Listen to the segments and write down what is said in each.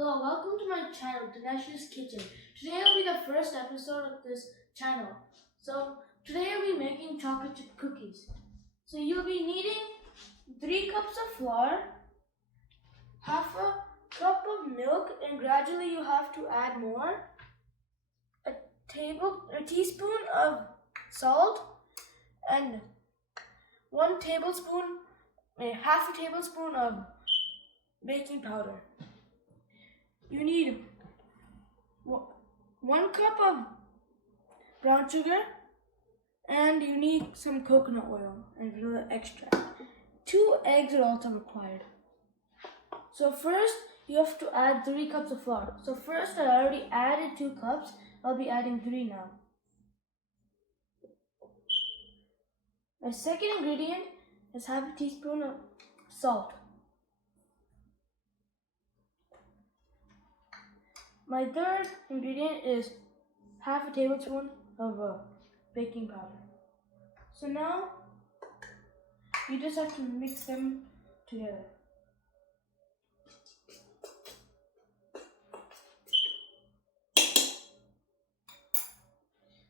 Hello, welcome to my channel, Dhanesh's Kitchen. Today will be the first episode of this channel. Today I'll be making chocolate chip cookies. So you'll be needing 3 cups of flour, half a cup of milk, and gradually you have to add more, a teaspoon of salt, and half a tablespoon of baking powder. You need 1 cup of brown sugar, and you need some coconut oil and vanilla extract. 2 eggs are also required. So first, you have to add 3 cups of flour. So first, I already added 2 cups. I'll be adding 3 now. My second ingredient is half a teaspoon of salt. My third ingredient is half a tablespoon of baking powder. So now, you just have to mix them together.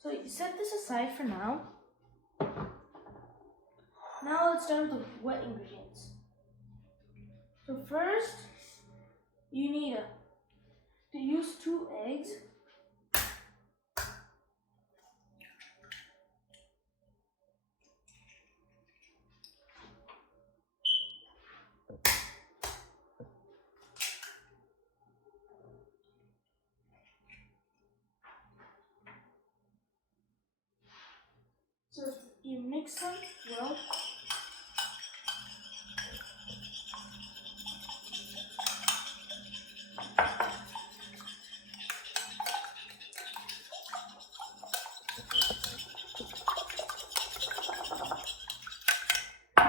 So you set this aside for now. Now let's start with the wet ingredients. So first, you need to use 2 eggs. So you mix them well.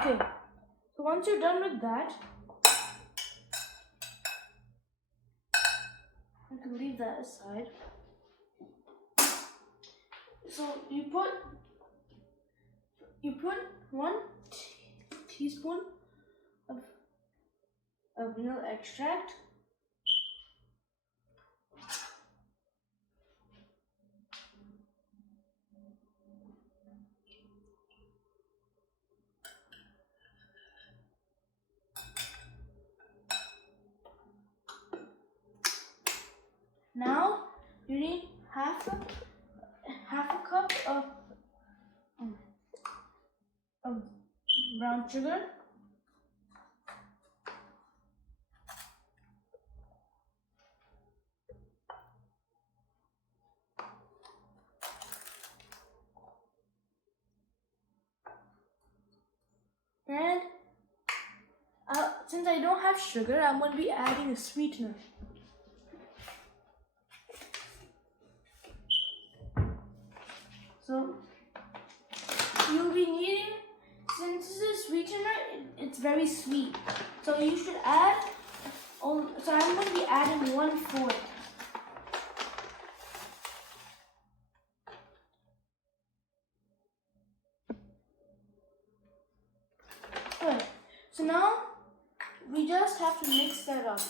Okay, so once you're done with that, you can leave that aside. So you put 1 teaspoon of vanilla extract. Now you need half a cup of brown sugar, and since I don't have sugar, I'm going to be adding a sweetener. So you'll be needing, since this is a sweetener, it's very sweet. So you should add, so I'm going to be adding 1/4. Good. So now we just have to mix that up.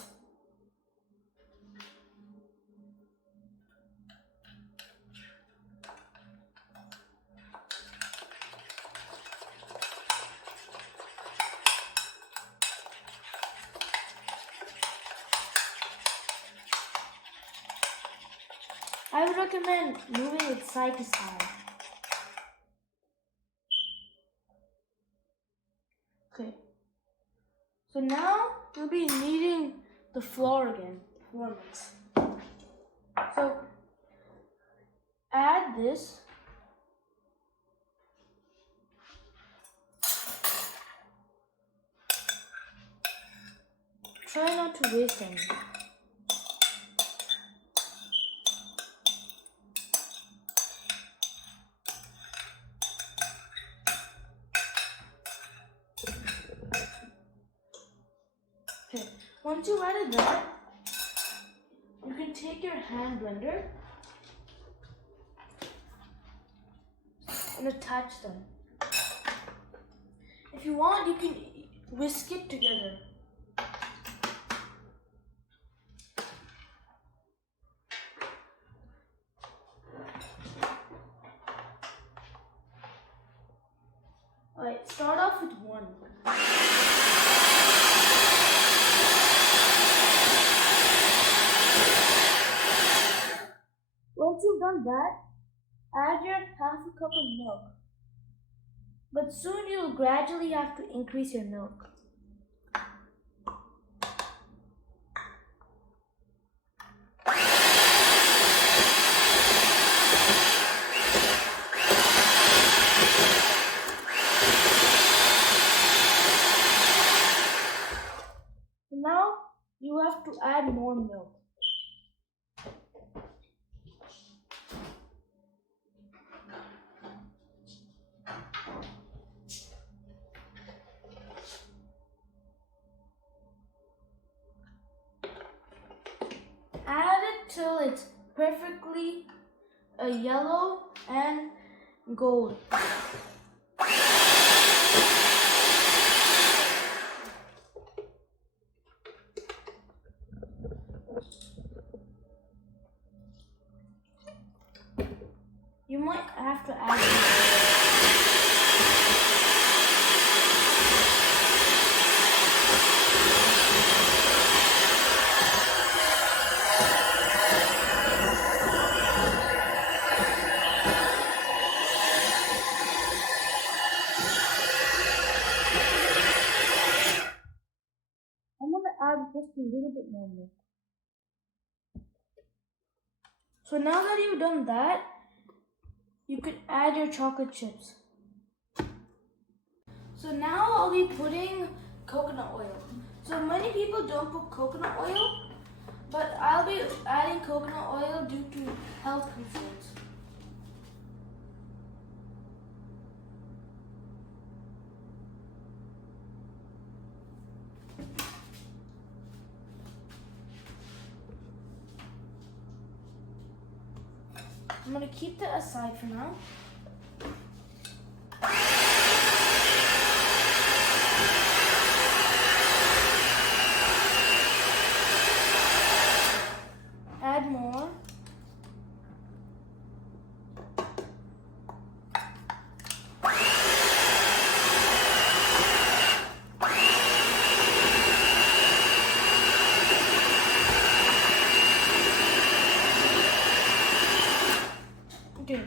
I would recommend moving it side to side. Okay. So now you'll be kneading the flour again, flour mix. So add this. Try not to waste any. Okay, once you've added that, you can take your hand blender and attach them. If you want, you can whisk it together. start off with 1. Once you've done that, add your half a cup of milk. But soon you'll gradually have to increase your milk. Now you have to add more milk. Add it till it's perfectly yellow and gold. You might have to add I'm going to add just a little bit more milk. So now that you've done that, you can add your chocolate chips. So now I'll be putting coconut oil. So many people don't put coconut oil, but I'll be adding coconut oil due to health concerns. I'm going to keep that aside for now. Add more. Okay.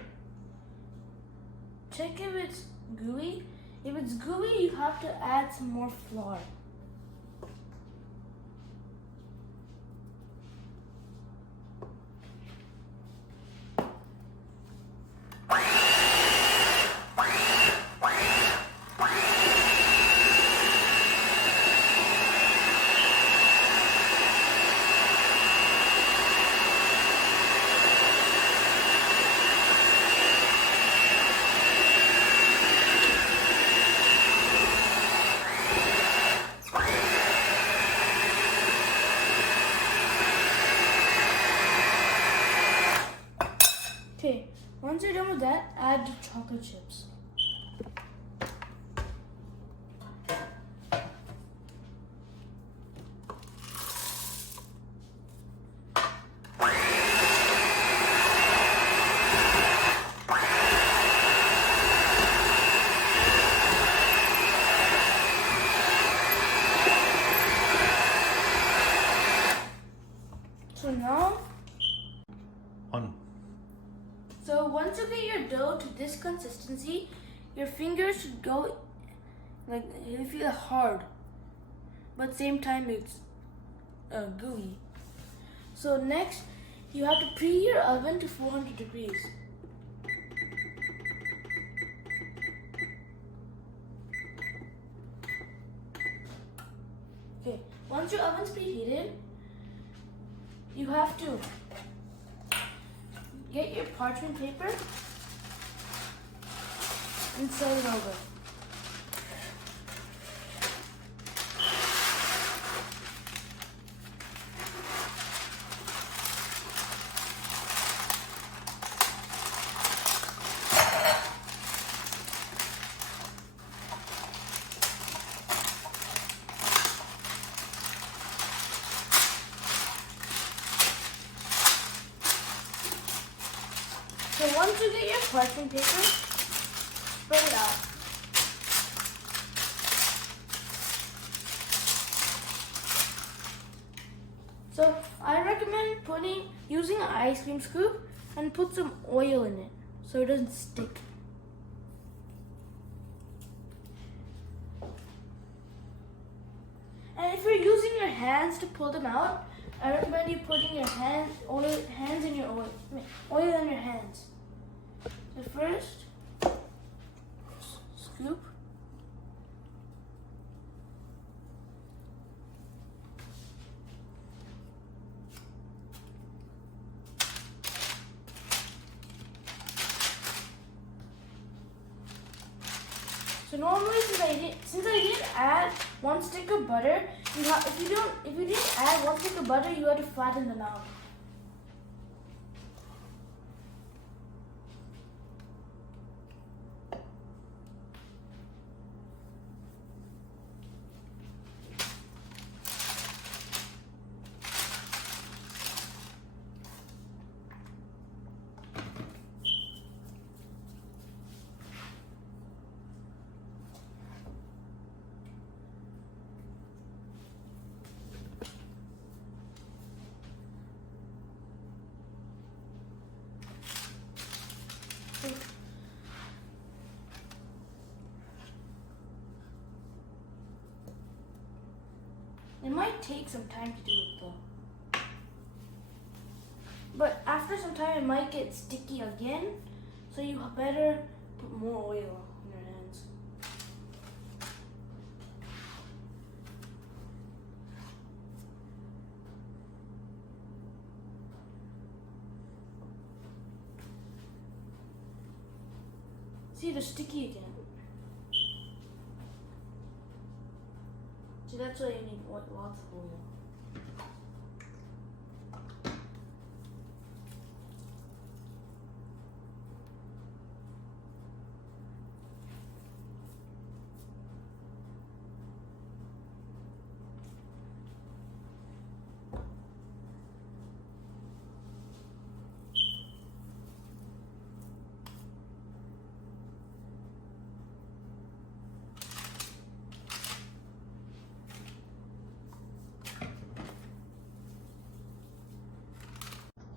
Check if it's gooey. If it's gooey, you have to add some more flour. Okay, once you're done with that, add the chocolate chips. So now, So once you get your dough to this consistency, your fingers should go like you feel hard, but same time it's gooey. So next, you have to preheat your oven to 400 degrees. Okay, once your oven's preheated, you have to get your parchment paper and set it over. So once you get your parchment paper, spread it out. So I recommend using an ice cream scoop and put some oil in it so it doesn't stick. And if you're using your hands to pull them out, I recommend you putting your oil in your hands. So first, scoop. So normally, since I didn't add 1 stick of butter, if you didn't add 1 stick of butter, you have to flatten them out. It might take some time to do it though. But after some time it might get sticky again, so you better put more oil in your hands. See, they're sticky again. So that's why you need lots of oil.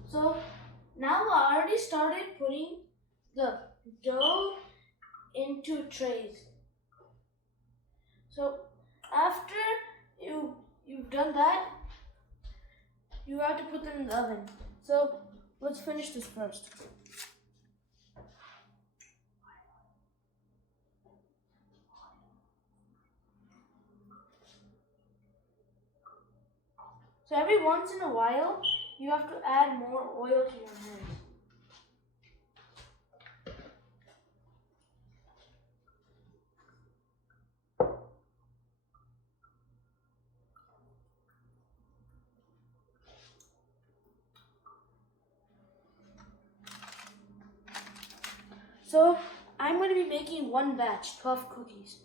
So now I already started putting the dough into trays. So after you've done that, you have to put them in the oven. So let's finish this first. So every once in a while, you have to add more oil to your hands. So I'm going to be making 1 batch, 12 cookies.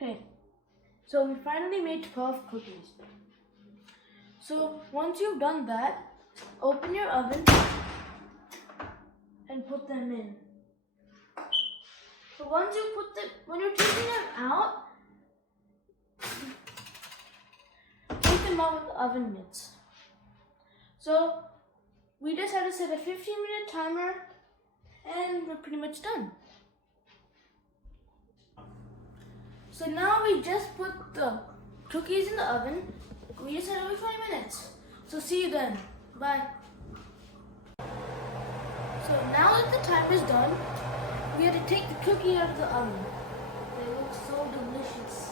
Okay, so we finally made 12 cookies. So once you've done that, open your oven and put them in. So once you when you're taking them out, take them out with the oven mitts. So we just had to set a 15-minute timer and we're pretty much done. So now we just put the cookies in the oven. We just had over 20 minutes. So see you then. Bye. So now that the timer is done, we have to take the cookie out of the oven. They look so delicious.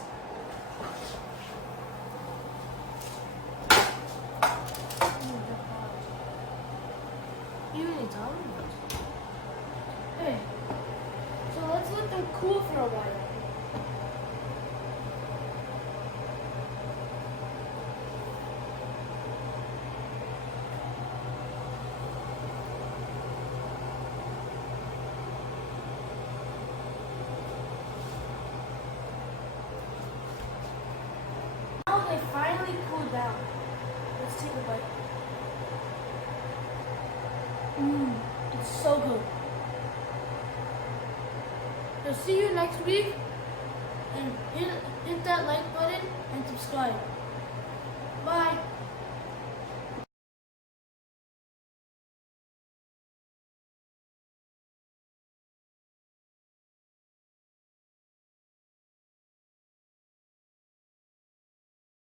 Even it's almost. Hey, so let's let them cool for a while. Now they finally cooled down. Let's take a bite. It's so good. So see you next week, and hit that like button and subscribe. Bye.